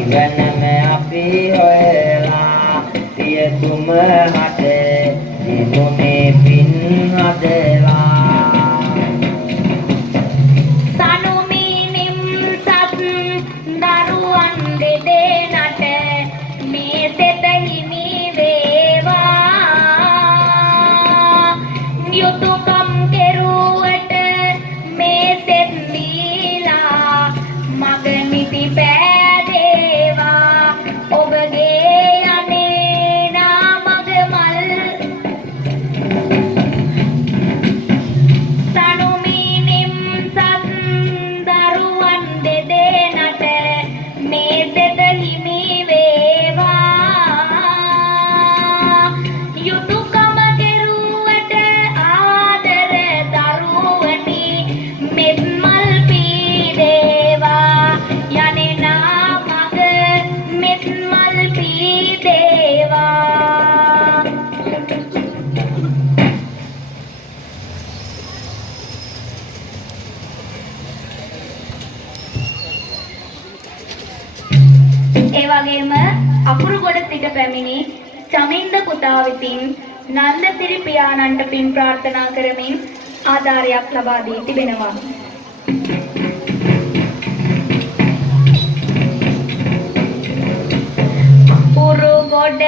ඉගෙනම අපි හොයලා පියතුම හට දිනුනේ පින් හදලා සනුමිනිම් සත් දරුවන් දෙදෙනට මේ සෙත හිමි වේවා යුතුයකම් කෙරුවට මේ සෙත් දීලා මග නිති පෑදේවා ඔබගේ යන්නේ නාමග මල් සනුමිනිම් සත් දරුවන් දෙදෙනට මේ සෙත හිමි වේවා යුතුයකම කෙරුවට ආදර දරුවනි මෙත් මල් පීදේවා යන්නේ නාමග මෙත් මල් පීදේවා ඒ වගේම අකුරුගොඩ සිට පැමිණි චමින්ද පුතා විසින් නන්දසිරි පියාණන්ට පින් ප්‍රාර්ථනා කරමින් ආධාරයක් ලබා දී තිබෙනවා. අකුරුගොඩ